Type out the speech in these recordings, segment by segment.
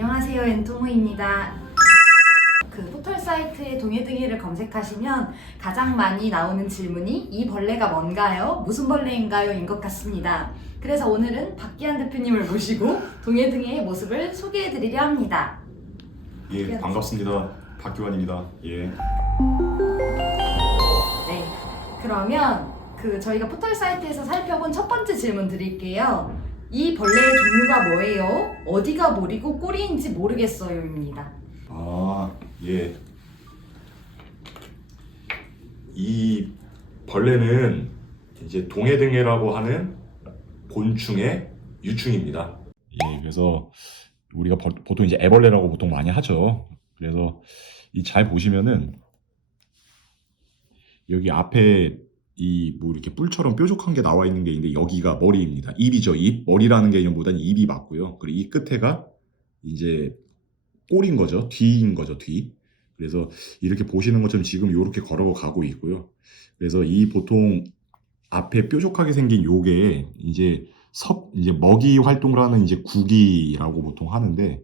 안녕하세요, 엔토모입니다. 그 포털 사이트의 동해등해를 검색하시면 가장 많이 나오는 질문이 이 벌레가 뭔가요? 무슨 벌레인가요? 인 것 같습니다. 그래서 오늘은 박기한 대표님을 모시고 동해등해의 모습을 소개해드리려 합니다. 예, 반갑습니다. 박기환입니다. 예. 네, 그러면 저희가 포털 사이트에서 살펴본 첫 번째 질문 드릴게요. 이 벌레의 종류가 뭐예요? 어디가 머리고 꼬리인지 모르겠어요입니다. 아, 예. 이 벌레는 이제 동해등해라고 하는 곤충의 유충입니다. 예, 그래서 우리가 보통 이제 애벌레라고 보통 많이 하죠. 그래서 이 잘 보시면은 여기 앞에 이 뭐 이렇게 뿔처럼 뾰족한 게 나와 있는 게 있는데 여기가 머리입니다. 입이죠, 입. 머리라는 개념보다는 입이 맞고요. 그리고 이 끝에가 이제 꼬리인 거죠. 뒤인 거죠, 뒤. 그래서 이렇게 보시는 것처럼 지금 이렇게 걸어가고 있고요. 그래서 이 보통 앞에 뾰족하게 생긴 요게 이제 먹이 활동을 하는 이제 구기라고 보통 하는데,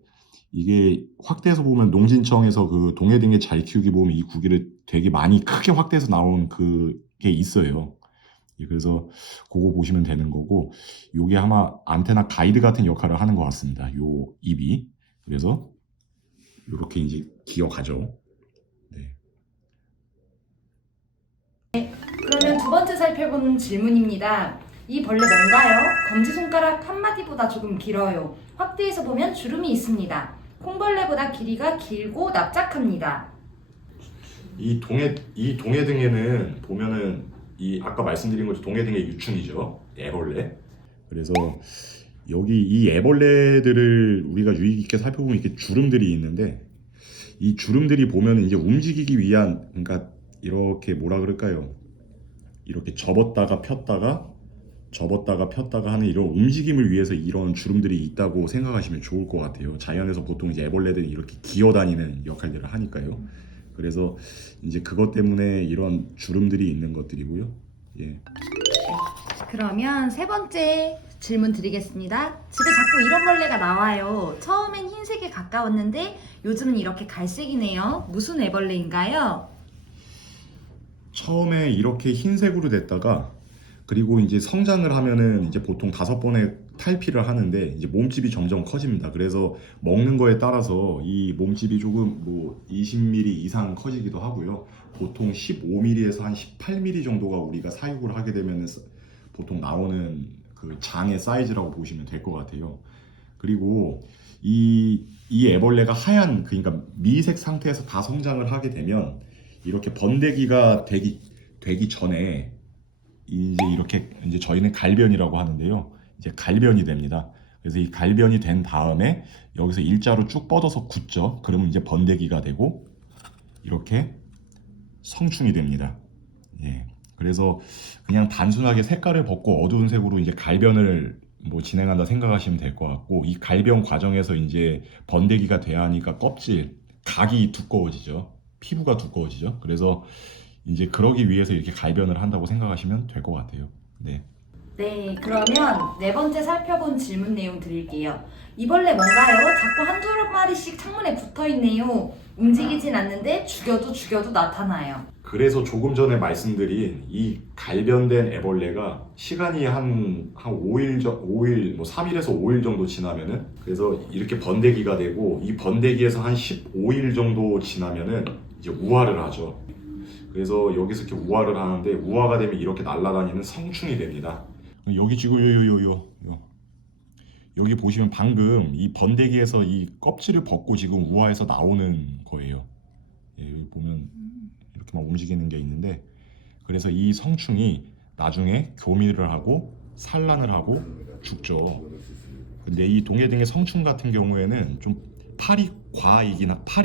이게 확대해서 보면 농진청에서 그 동해등에 잘 키우기 보면 이 구기를 되게 많이 크게 확대해서 나온 그게 있어요. 예, 그래서 그거 보시면 되는 거고, 요게 아마 안테나 가이드 같은 역할을 하는 것 같습니다. 요 입이. 그래서 이렇게 이제 기어가죠. 네. 그러면 두 번째 살펴보는 질문입니다. 이 벌레 뭔가요? 검지손가락 한 마디보다 조금 길어요. 확대해서 보면 주름이 있습니다. 콩벌레보다 길이가 길고 납작합니다. 이 동해등에는 보면은 이 아까 말씀드린 것처럼 동해등의 유충이죠. 애벌레. 그래서 여기 이 애벌레들을 우리가 유의 깊게 살펴보면 이렇게 주름들이 있는데, 이 주름들이 보면 이제 움직이기 위한, 그러니까 이렇게 뭐라 그럴까요? 이렇게 접었다가 폈다가 하는 이런 움직임을 위해서 이런 주름들이 있다고 생각하시면 좋을 것 같아요. 자연에서 보통 이제 애벌레들이 이렇게 기어다니는 역할들을 하니까요. 그래서 이제 그것 때문에 이런 주름들이 있는 것들이고요. 예. 그러면 세 번째 질문 드리겠습니다. 집에 자꾸 이런 벌레가 나와요. 처음엔 흰색에 가까웠는데 요즘은 이렇게 갈색이네요. 무슨 애벌레인가요? 처음에 이렇게 흰색으로 됐다가, 그리고 이제 성장을 하면은 이제 보통 5번의 탈피를 하는데 이제 몸집이 점점 커집니다. 그래서 먹는 거에 따라서 이 몸집이 조금 뭐 20mm 이상 커지기도 하고요. 보통 15mm에서 한 18mm 정도가 우리가 사육을 하게 되면 보통 나오는 그 장의 사이즈라고 보시면 될 것 같아요. 그리고 이 애벌레가 하얀, 그러니까 미색 상태에서 다 성장을 하게 되면 이렇게 번데기가 되기 전에 이제 이렇게 이제 저희는 갈변이라고 하는데요. 이제 갈변이 됩니다. 그래서 이 갈변이 된 다음에 여기서 일자로 쭉 뻗어서 굳죠. 그러면 이제 번데기가 되고 이렇게 성충이 됩니다. 예. 그래서 그냥 단순하게 색깔을 벗고 어두운 색으로 이제 갈변을 뭐 진행한다 생각하시면 될 것 같고, 이 갈변 과정에서 이제 번데기가 돼야 하니까 각이 두꺼워지죠. 피부가 두꺼워지죠. 그래서 이제 그러기 위해서 이렇게 갈변을 한다고 생각하시면 될 것 같아요. 네. 네, 그러면 네 번째 살펴본 질문 내용 드릴게요. 이 벌레 뭔가요? 자꾸 한두 마리씩 창문에 붙어 있네요. 움직이진 않는데 죽여도 나타나요. 그래서 조금 전에 말씀드린 이 갈변된 애벌레가 시간이 한 5일, 뭐 3일에서 5일 정도 지나면은, 그래서 이렇게 번데기가 되고, 이 번데기에서 한 15일 정도 지나면은 이제 우화를 하죠. 그래서 여기서 이렇게 우화를 하는데, 우화가 되면 이렇게 날아다니는 성충이 됩니다. 여기 지금 여기 보시면 방금 이 번데기에서 이 껍질을 벗고 지금 우화에서 나오는 거예요. 예, 여기 보면 이렇게 막 움직이는 게 있는데, 그래서 이 성충이 나중에 교미를 하고 산란을 하고 죽죠. 근데 이 동해등의 성충 같은 경우에는 좀 팔이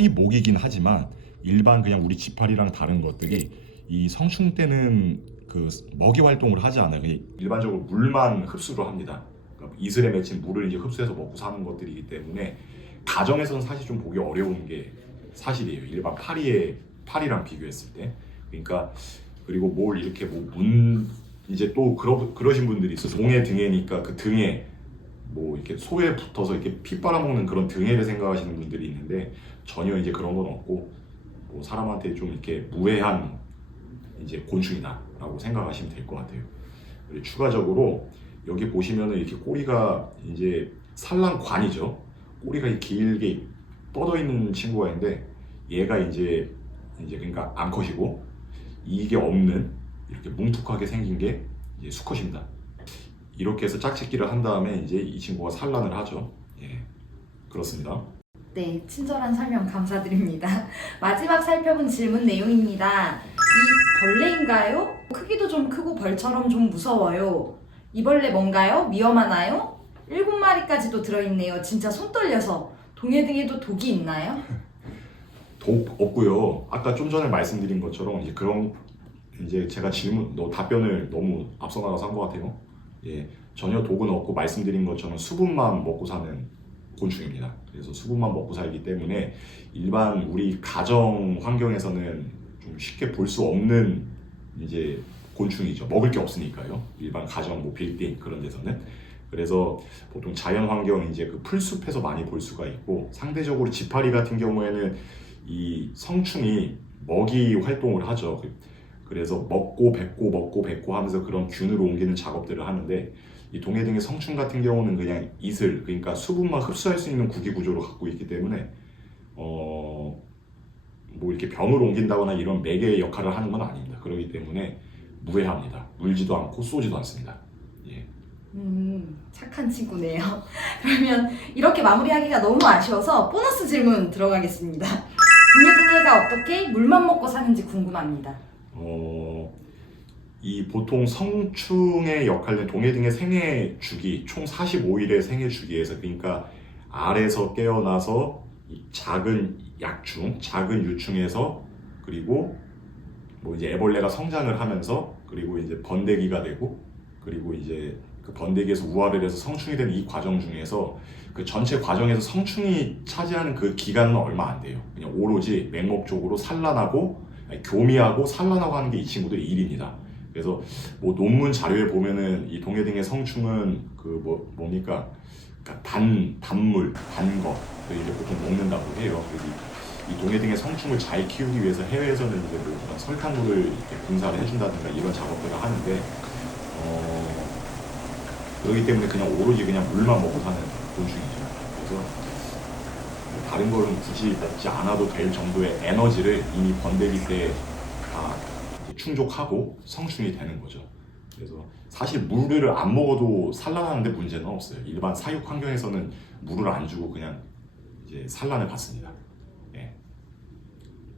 목이긴 하지만, 일반 그냥 우리 지파리랑 다른 것들이 이 성충 때는 그 먹이 활동을 하지 않아요. 그냥 일반적으로 물만 흡수를 합니다. 그러니까 이슬에 맺힌 물을 이제 흡수해서 먹고 사는 것들이기 때문에 가정에서는 사실 좀 보기 어려운 게 사실이에요. 일반 파리랑 비교했을 때. 그러니까 그리고 뭘 이렇게 이제 또 그러신 분들이 있어요. 동해 등해니까 그 등에 뭐 이렇게 소에 붙어서 이렇게 피 빨아먹는 그런 등해를 생각하시는 분들이 있는데 전혀 이제 그런 건 없고 뭐 사람한테 좀 이렇게 무해한 이제 곤충이다라고 생각하시면 될 것 같아요. 그리고 추가적으로 여기 보시면은 이렇게 꼬리가 이제 산란관이죠. 꼬리가 길게 뻗어 있는 친구가 있는데 얘가 이제 그러니까 암컷이고 이게 없는 이렇게 뭉툭하게 생긴 게 이제 수컷입니다. 이렇게 해서 짝짓기를 한 다음에 이제 이 친구가 산란을 하죠. 예, 그렇습니다. 네, 친절한 설명 감사드립니다. 마지막 살펴본 질문 내용입니다. 이 벌레인가요? 크기도 좀 크고 벌처럼 좀 무서워요. 이 벌레 뭔가요? 위험하나요? 7마리까지도 들어있네요. 진짜 손 떨려서. 동해등에도 독이 있나요? 독 없고요. 아까 좀 전에 말씀드린 것처럼 이제 그런 이제 제가 답변을 너무 앞서 나가서 한 것 같아요. 예, 전혀 독은 없고 말씀드린 것처럼 수분만 먹고 사는 곤충입니다. 그래서 수분만 먹고 살기 때문에 일반 우리 가정 환경에서는 좀 쉽게 볼 수 없는 이제 곤충이죠. 먹을 게 없으니까요. 일반 가정 뭐 빌딩 그런 데서는. 그래서 보통 자연 환경 이제 그 풀숲에서 많이 볼 수가 있고 상대적으로 지파리 같은 경우에는 이 성충이 먹이 활동을 하죠. 그래서 먹고 뱉고 하면서 그런 균으로 옮기는 작업들을 하는데 이 동해등의 성충 같은 경우는 그냥 이슬, 그러니까 수분만 흡수할 수 있는 구기 구조를 갖고 있기 때문에 뭐 이렇게 병을 옮긴다거나 이런 매개의 역할을 하는 건 아닙니다. 그렇기 때문에 무해합니다. 물지도 않고 쏘지도 않습니다. 예. 착한 친구네요. 그러면 이렇게 마무리하기가 너무 아쉬워서 보너스 질문 들어가겠습니다. 동해등해가 어떻게 물만 먹고 사는지 궁금합니다. 이 보통 성충의 역할은 동해등의 생애 주기, 총 45일의 생애 주기에서 그러니까 알에서 깨어나서 이 작은 약충, 작은 유충에서 그리고 뭐 이제 애벌레가 성장을 하면서 그리고 이제 번데기가 되고 그리고 이제 그 번데기에서 우화를 해서 성충이 되는 이 과정 중에서 그 전체 과정에서 성충이 차지하는 그 기간은 얼마 안 돼요. 그냥 오로지 맹목적으로 산란하고 교미하고 산란하고 하는 게 이 친구들의 일입니다. 그래서 뭐 논문 자료에 보면은 이 동해등의 성충은 그 뭡니까? 그러니까 단물, 단 거, 이렇게 보통 먹는다고 해요. 그래서 이 동해등의 성충을 잘 키우기 위해서 해외에서는 이제 뭐 그런 설탕물을 이렇게 분사를 해준다든가 이런 작업들을 하는데 그렇기 때문에 그냥 오로지 그냥 물만 먹고 사는 곤충이죠. 그래서 다른 거는 굳이 먹지 않아도 될 정도의 에너지를 이미 번데기 때 다 충족하고 성충이 되는 거죠. 그래서 사실 물을 안 먹어도 산란하는데 문제는 없어요. 일반 사육 환경에서는 물을 안 주고 그냥 이제 산란을 받습니다. 예.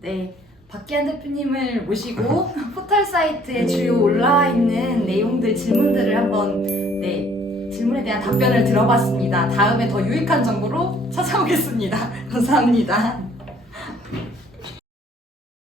네, 박기한 대표님을 모시고 포털 사이트에 주요 올라와 있는 내용들, 질문들을 한번 질문에 대한 답변을 들어봤습니다. 다음에 더 유익한 정보로 찾아오겠습니다. 감사합니다.